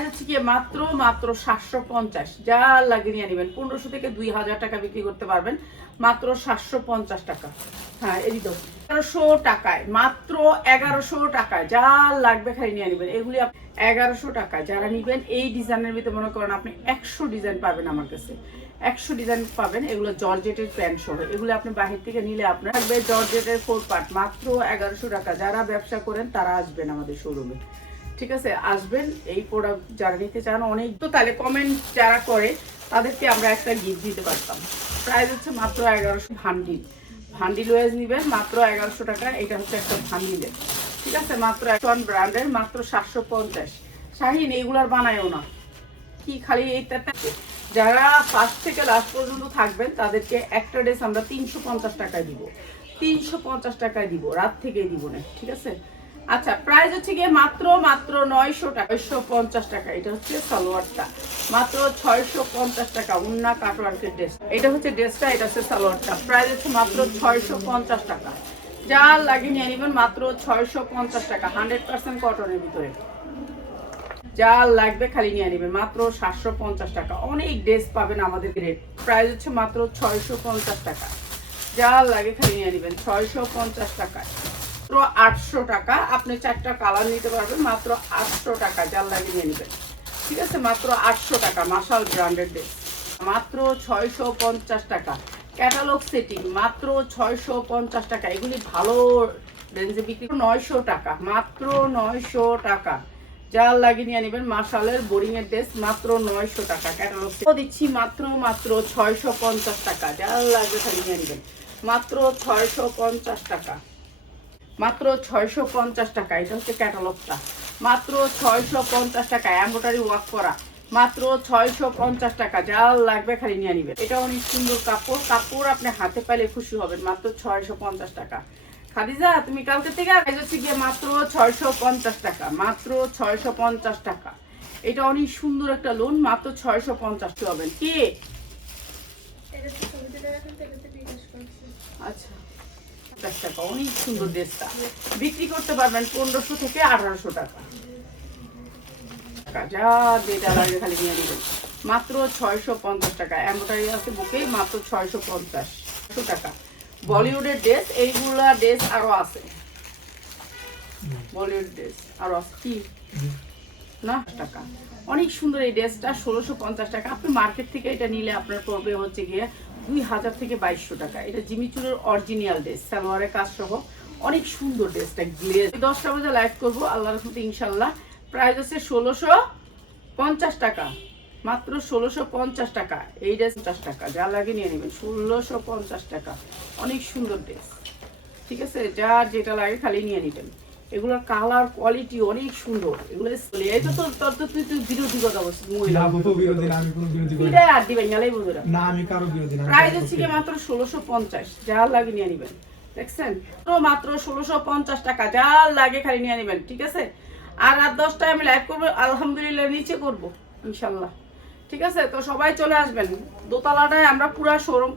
Price হচ্ছে কি মাত্র মাত্র সাতশো পঞ্চাশ। যা লাগিয়ে নিয়ে নেবেন, পনেরোশো থেকে দুই হাজার টাকা বিক্রি করতে পারবেন, মাত্র সাতশো পঞ্চাশ টাকা। হ্যাঁ এদিক দাও এগারোশো টাকায়, মাত্র এগারোশো টাকায়, যা লাগবে খালি নিয়ে নেবেন। এগুলি এগারোশো টাকায় যারা নিবেন, এই ডিজাইনের ভিতরে মনে করেন আপনি একশো ডিজাইন পাবেন আমার কাছে। একশো ডিজাইন পাবেন, এগুলো জর্জেটের প্যান্ট সহ। এগুলো আপনি বাহির থেকে নিলে আপনার থাকবে জর্জেটের ফোর পার্ট মাত্র এগারোশো টাকা। যারা ব্যবসা করেন, তারা আসবেন আমাদের শোরুমে ঠিক আছে, আসবেন, এই প্রোডাক্ট যারা নিতে চান অনেক, তো তাহলে কমেন্ট যারা করে, তাদেরকে আমরা একটা গিফট দিতে পারতাম। প্রাইস হচ্ছে মাত্র এগারোশো ভান্ডিল ভান্ডিল ওয়াইজ নেবেন, মাত্র এগারোশো টাকা, এটা হচ্ছে একটা ভান্ডিলের ঠিক আছে, মাত্র একশন ব্র্যান্ডের মাত্র সাতশো পঞ্চাশ। শাহিন এইগুলার বানায়ও না। কি খালি এইটা যারা ফার্স্ট থেকে লাস্ট পর্যন্ত থাকবেন, তাদেরকে একটা ড্রেস আমরা তিনশো পঞ্চাশ টাকায় দিব। তিনশো পঞ্চাশ টাকায় দিব, রাত থেকেই দিব না, ঠিক আছে? আচ্ছা প্রাইস হচ্ছে গিয়ে মাত্র মাত্র নয়শো টাকা ছয়শো পঞ্চাশ টাকা। এটা হচ্ছে সালোয়ারটা। মাত্র ছয়শো পঞ্চাশ টাকা, উন্না কাটওয়ার্কের ড্রেস এটা হচ্ছে ড্রেসটা এটা হচ্ছে সালোয়ারটা। প্রাইস হচ্ছে মাত্র ছয়শো পঞ্চাশ টাকা। যা লাগিয়ে নিয়ে নেবেন মাত্র ছয়শো পঞ্চাশ টাকা হান্ড্রেড পার্সেন্ট কটনের ভিতরে। যা লাগবে খালি নিয়ে নেবেন, মাত্র সাতশো পঞ্চাশ টাকা। অনেক ড্রেস পাবেন আমাদের রেট প্রাইস হচ্ছে মাত্র ছয়শো পঞ্চাশ টাকা। যা লাগে খালি নিয়ে নেবেন, ছয়শো পঞ্চাশ টাকায়। মাত্র আটশো টাকা। আপনি চারটা কালার নিতে পারবেন, মাত্র আটশো টাকা জাল লাগিয়ে নিয়ে নেবেন। ঠিক আছে, মাত্র আটশো টাকা, মাসাল ব্র্যান্ডেড ড্রেস মাত্র ছয়শো পঞ্চাশ টাকা। ক্যাটালগ সেটিং মাত্র ছয়শো পঞ্চাশ টাকা। এগুলি ভালো রেঞ্জে বিক্রি নয়শো টাকা, মাত্র নয়শো টাকা। জাল লাগিয়ে নিয়ে নেবেন মার্শালের বোরিং এর ড্রেস মাত্র নয়শো টাকা। ক্যাটালগ দিচ্ছি মাত্র মাত্র ছয়শো পঞ্চাশ টাকা। যা লাগিয়ে নিয়ে নেবেন, মাত্র ছয়শো পঞ্চাশ টাকা। মাত্র ছয়শো পঞ্চাশ টাকা। এটা হচ্ছে ক্যাটালগটা মাত্র ছয়শো পঞ্চাশ টাকা এম্ব্রয়ডারি ওয়ার্ক করা। মাত্র ছয়শো পঞ্চাশ টাকা, যা লাগবে খালি নিয়ে নিবেন এটা অনেক সুন্দর কাপড়। কাপড় আপনি হাতে পাইলে খুশি হবেন, মাত্র ছয়শো পঞ্চাশ টাকা। খাদিজা, তুমি কালকে থেকে আজ হচ্ছে গিয়ে মাত্র ছয়শো পঞ্চাশ টাকা, মাত্র ছয়শো পঞ্চাশ টাকা। এটা অনেক সুন্দর একটা লোন মাত্র ছয়শো পঞ্চাশ হবেন কি? টাকা, অনেক সুন্দর ড্রেসটা বিক্রি করতে পারবেন পনেরোশো থেকে আঠারোশো টাকা। নিয়ে আছে মাত্র ছয়শো পঞ্চাশ। টাকা। বলিউডের ড্রেস, এইগুলা ড্রেস আরও আছে। বলিউড ড্রেস টাকা। অনেক সুন্দর এই ড্রেসটা, ষোলোশো পঞ্চাশ টাকা। আপনি মার্কেট থেকে এটা নিলে আপনার পড়বে হচ্ছে গিয়ে দুই হাজার থেকে বাইশশো টাকা। এটা জিমিচুরের অরিজিনাল ড্রেস সালোয়ারের কাজ সহ অনেক সুন্দর ড্রেসটা গ্লেজ দশটা বাজে লাইভ করব আল্লাহ রহমতে ইনশাল্লাহ প্রাইস হচ্ছে ষোলোশো পঞ্চাশ টাকা। মাত্র ষোলোশো পঞ্চাশ টাকা। এই ড্রেস পঞ্চাশ টাকা। যা লাগে নিয়ে নেবেন। ষোলোশো পঞ্চাশ টাকা। অনেক সুন্দর ড্রেস ঠিক আছে? যা যেটা লাগে খালি নিয়ে নেবেন। এগুলোর কালার কোয়ালিটি অনেক সুন্দর। এগুলো এটা তো তোর তো তুই তুই বিরোধী কথা বলছিস না বাবু বিরোধী না আমি কোনো বিরোধী করি। তুইটাই আর দিবেন গেলেই বুঝরা না আমি কারও বিরোধী না প্রাইস হচ্ছে কি মাত্র ষোলোশো পঞ্চাশ যা লাগে নিয়ে নেবেন। দেখছেন? তো মাত্র ষোলোশো পঞ্চাশ টাকা যা লাগে খালি নিয়ে নেবেন ঠিক আছে? আর রাত দশটায় আমি লাইভ করব আলহামদুলিল্লাহ নিচে করব ইনশাআল্লাহ ঠিক আছে? তো সবাই চলে আসবেন। দোতলাটায় আমরা পুরা শোরুম